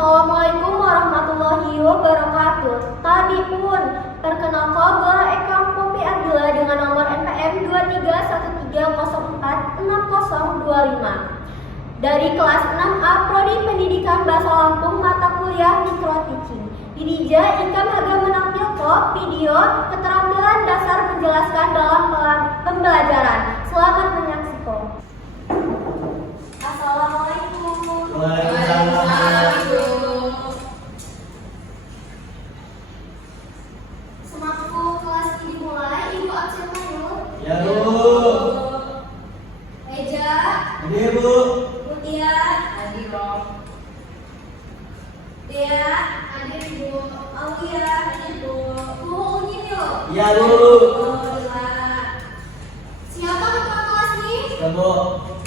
Assalamualaikum warahmatullahi wabarakatuh. Tadi pun perkenalkan bahwa Ekam Popi Ardila dengan nomor NPM 2313146025 dari kelas 6A Prodi Pendidikan Bahasa Lampung mata kuliah Micro Teaching. Di Dija Ikam akan menampilkan video keterampilan dasar menjelaskan dalam pembelajaran. Selamat menyaksikan. Assalamualaikum. Semaku kelas ini dimulai, Ibu absen dulu. Ya, Bu. Eja. Ini, Bu. Mutia. Hadir, Rob. Dea. Hadir, Bu. Aulia. Hadir, Bu. Bu Uni yuk. Ya, Bu. Siapa ketua kelas ini? Ya, Bu.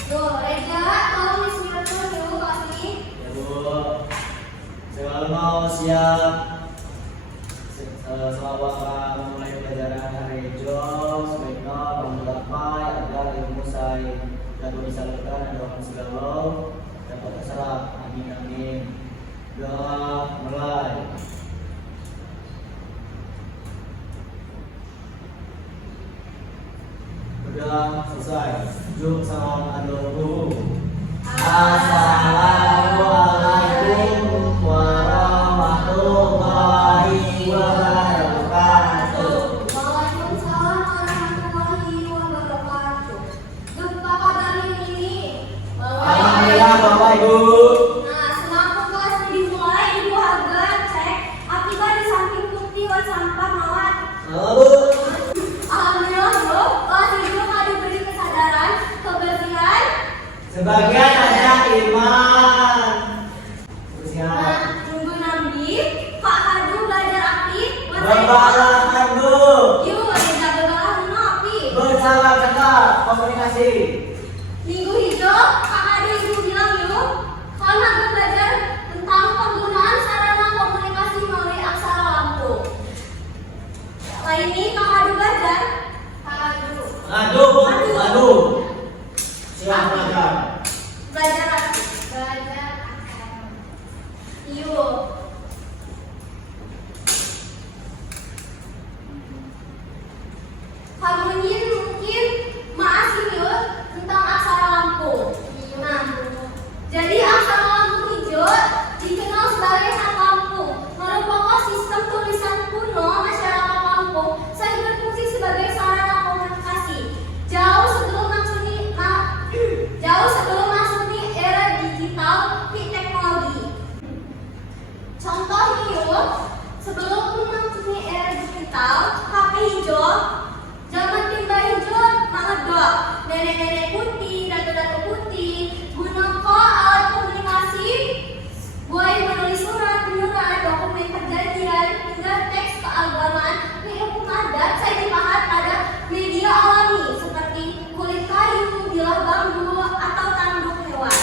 Tuh, Reza, tolong disebutkan dulu kelas ini. Ya, Bu. Saya mau siap. Selamat memulai pelajaran hari Jom, sebaiknya menggapai agar ilmu saya dapat disalurkan dan doakan segala dapat terserap. Amin amin. Doa mulai. Udah selesai. Jom salam adobu. Assalamualaikum warahmatullahi wabarakatuh. Waalaikumsalam warahmatullahi wabarakatuh. Gempa kabar ini. Alhamdulillah Bapak Ibu. Nah, semaku kelas dimulai, Ibu agar cek akibat di samping putih dan sampah mawat. Halo. Alhamdulillah, Bu. Kelas ini mau diberi kesadaran, kebersihan. Sebagian ada iman. Terus ya. Nah, Minggu Nabi, Pak Hadu belajar aktif. Berbalah Bu. Yuk, kita berbalah api. Bersalah cekal komunikasi. Minggu hijau, Kak Hadu Ibu bilang yuk, kalian akan belajar tentang penggunaan sarana komunikasi melalui aksara lampu. Lain ini Kak Hadu belajar. Kak Hadu. Aduh Bu. Aduh. Silakan belajar. Belajar apa? Belajar aksara. Yuk. Kamu ini mungkin masih yuk tentang aksara lampu. Nah, jadi aksara lampu hijau dikenal sebagai hak lampu, merupakan sistem tulisan kuno masyarakat Lampung sering berfungsi sebagai sarana komunikasi jauh sebelum masuknya era digital di teknologi. Contoh yuk, sebelum masuknya era digital, HP hijau, zaman timba hijau mengedok, nenek-nenek putih, datu-datu putih, gunakan alat komunikasi, mulai menulis surat, penyurat, dokumen perjanjian, hingga teks keagamaan, hukum adat saya dibahas pada media alami seperti kulit kayu, bilah bambu, atau tanduk hewan.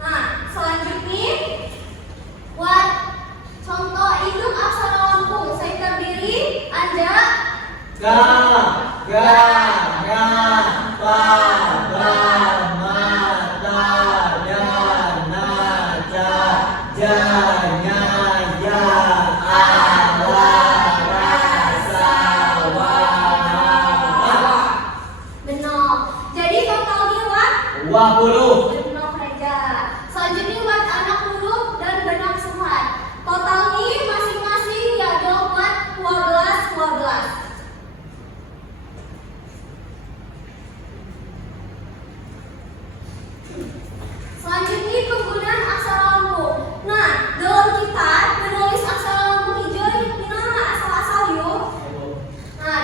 Nah, selanjutnya buat contoh induk aksara Lampung. Saya terdiri Anja, Ga, ga, ga, pa, ba, ma, ta, da, na, ca, ja, nya, ya, a, la, ra, sa, wa, ma, pa. benar. Jadi totalnya Wat 20. benar saja. Selanjutnya buat anak huruf dan benang surat. Totalnya masing-masing ya buat 12. Selanjutnya penggunaan aksara lampu. Nah, dalam kita menulis aksara lampu hijau ini nama asal-asal yuk. Nah,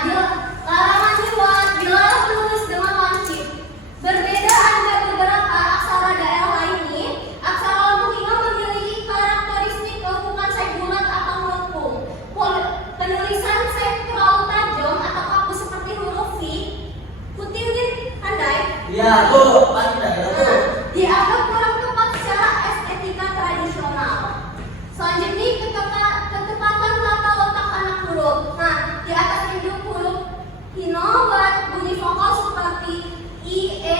larangannya buat dilarang menulis dengan lancip. Berbeda dengan beberapa aksara daerah lainnya, aksara lampu hijau memiliki karakteristik bukan seg bulat atau melengkung. Penulisan seg terlalu tajam atau kaku seperti huruf V. Putih ini pandai. Ya, Bu. Pandai, Bu. Nah, dianggap kurang tepat secara estetika tradisional. Selanjutnya ketepatan tata letak anak huruf. Nah, di atas induk huruf Hino buat bunyi vokal seperti I, E,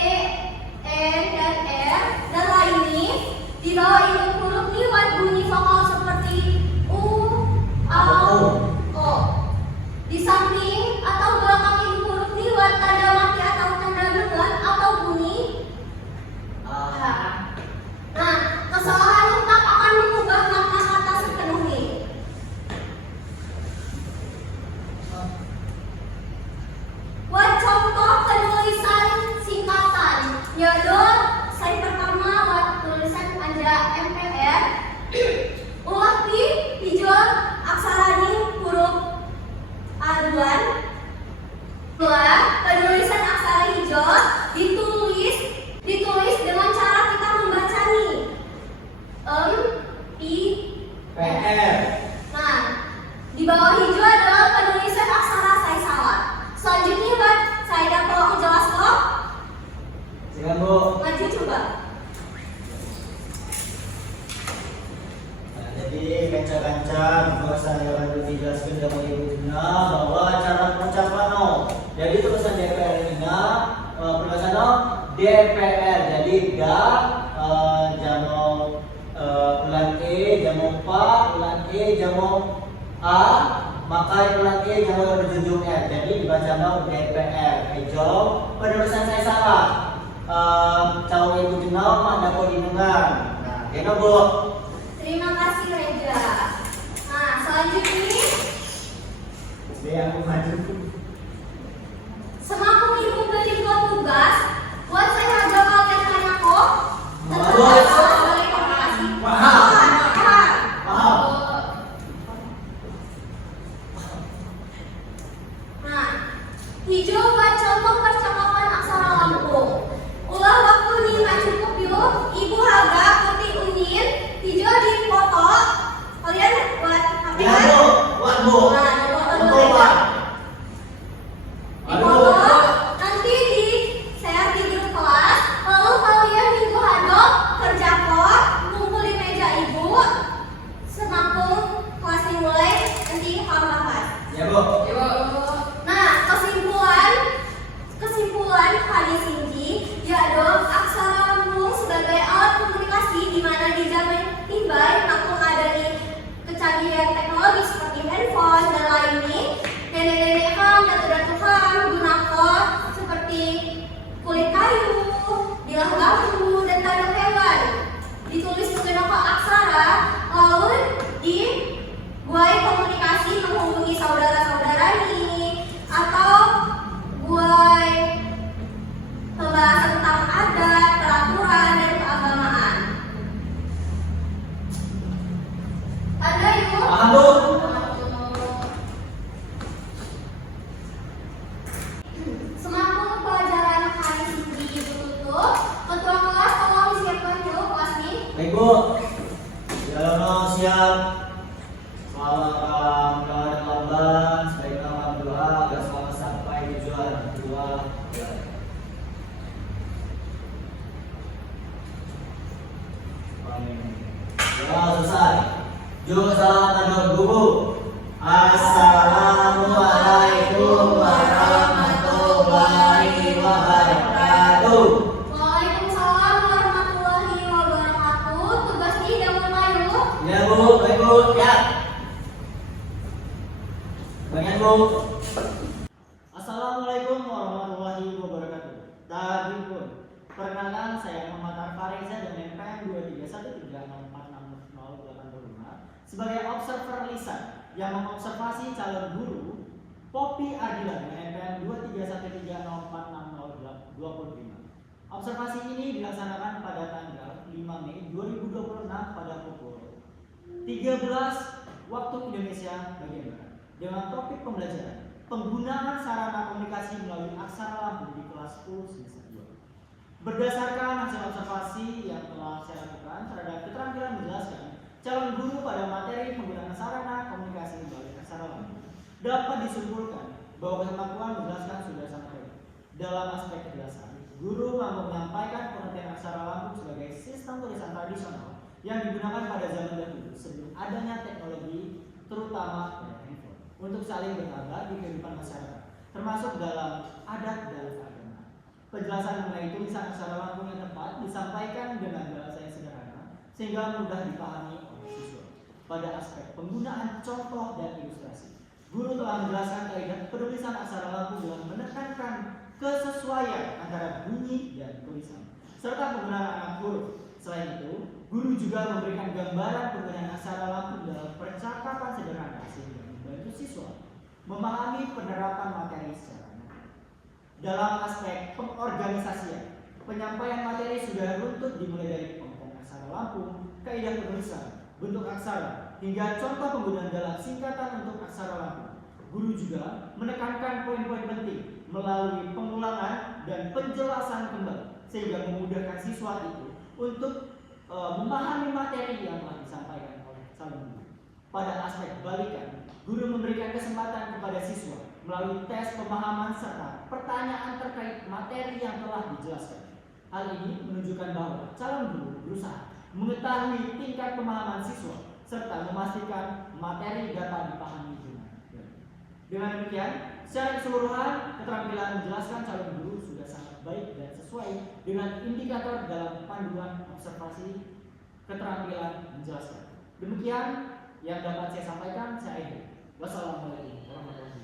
N, dan R, dan lainnya. Di bawah induk huruf liwat bunyi vokal seperti U, A, O. Di samping atau belakang induk huruf liwat tanda mati atau tanda bulat atau bunyi H. Nah, kesalahan letak akan mengubah makna kata sepenuhnya. Buat contoh penulisan singkatan, yaitu slide pertama buat tulisan ada MPR. Ulah di hijau aksaranya huruf A2. Dua, penulisan aksara hijau ditulis dengan cara kita membaca nih. P, PR. Nah, di bawah hijau adalah penulisan aksara saya salah. Selanjutnya, Mbak, saya akan tolong jelas kok. Silakan Bu. Maju coba. Nah, jadi kanca-kanca juga saya akan dijelaskan sama Ibu Juna bahwa cara pengucapan no. Jadi tulisan DPR ini penulisan no DPR. Jadi da jamo ulang E, jamo pa, ulang E, jamo A, maka ulang E jamo berjunjung R. Jadi dibaca no DPR. Hijau penulisan saya salah. Calon Ibu Juna mak dapat didengar. Nah, gini Bu. Terima kasih, Reza. Nah, selanjutnya, Biar aku maju. semakin ibu berikan tugas, buat saya ada kalian tanya kok. Boleh. Paham. Paham. Nah, hijau buat contoh percakapan aksara lambung. Ulah waktu ini nggak cukup yuk. Ibu Haga, putih Unin, hijau dipoto. Kalian buat apa? Ya Bu, buat Bu. Nah, dipoto dulu Bu, ya. Pak. Dipoto, nanti share di grup kelas. Lalu kalian minggu hadap kerja kok, kumpul di meja ibu. Semakin kelas dimulai, nanti kamu bahas. Ya Bu. Nah, kesimpulan hadis ini yaitu aksara lambung sebagai alat komunikasi di mana di zaman timbai maklum adanya kecanggihan teknologi seperti handphone dan lainnya. Nenek-nenek ham, datu-datu ham gunakan seperti kulit kayu, bilah bambu, dan tanda hewan. Ditulis menggunakan aksara, lalu dibuat komunikasi menghubungi saudara-saudaranya atau buat pembahasan tentang adat, peraturan, dan keagamaan. Ada yuk? Paham Bu. Semakin pelajaran hari ini ditutup, ketua kelas tolong disiapkan dulu kelas ini. Baik Bu. Jalan siap. Selamat dan lamban. Sebaiknya kami doa agar selamat sampai tujuan. Dua. Amin. Ya selesai. Salam dan guru. Assalamualaikum warahmatullahi wabarakatuh. Waalaikumsalam warahmatullahi wabarakatuh. Tugas ini udah mulai yuk. Ya Bu, baik Bu, ya. Bagian Bu. Assalamualaikum warahmatullahi wabarakatuh. Tadi pun perkenalkan saya Muhammad Arfareza dengan NPM 231346085 sebagai observer lisan yang mengobservasi calon guru Poppy Ardila dengan NPM 231346025. Observasi ini dilaksanakan pada tanggal 5 Mei 2026 pada pukul 13 waktu Indonesia bagian barat dengan topik pembelajaran penggunaan sarana komunikasi melalui aksara lambung di kelas 10 semester 2. Berdasarkan hasil observasi yang telah saya lakukan terhadap keterampilan menjelaskan calon guru pada materi penggunaan sarana komunikasi melalui aksara lambung, dapat disimpulkan bahwa kemampuan menjelaskan sudah sangat baik. Dalam aspek kejelasan, guru mampu menyampaikan pengertian aksara lambung sebagai sistem tulisan tradisional yang digunakan pada zaman dahulu sebelum adanya teknologi, terutama pada handphone, untuk saling berkabar di kehidupan masyarakat, termasuk dalam adat dan keagamaan. Penjelasan mengenai tulisan aksara Lampung yang tepat disampaikan dengan bahasa yang sederhana sehingga mudah dipahami oleh siswa. Pada aspek penggunaan contoh dan ilustrasi, guru telah menjelaskan kaidah penulisan aksara Lampung dengan menekankan kesesuaian antara bunyi dan tulisan serta penggunaan anak huruf. Selain itu, guru juga memberikan gambaran penggunaan aksara Lampung dalam percakapan sederhana sehingga membantu siswa memahami penerapan materi secara nyata. Dalam aspek pengorganisasian, penyampaian materi sudah runtut dimulai dari pengertian aksara Lampung, kaidah penulisan, bentuk aksara, hingga contoh penggunaan dalam singkatan untuk aksara Lampung. Guru juga menekankan poin-poin penting melalui pengulangan dan penjelasan kembali sehingga memudahkan siswa itu untuk memahami materi yang telah disampaikan oleh calon guru. Pada aspek balikan, guru memberikan kesempatan kepada siswa melalui tes pemahaman serta pertanyaan terkait materi yang telah dijelaskan. Hal ini menunjukkan bahwa calon guru berusaha mengetahui tingkat pemahaman siswa serta memastikan materi dapat dipahami dengan baik. Dengan demikian, secara keseluruhan keterampilan menjelaskan calon guru sudah sangat baik dan sesuai dengan indikator dalam panduan observasi keterampilan menjelaskan. Demikian yang dapat saya sampaikan. Saya akhiri. Wassalamualaikum warahmatullahi wabarakatuh.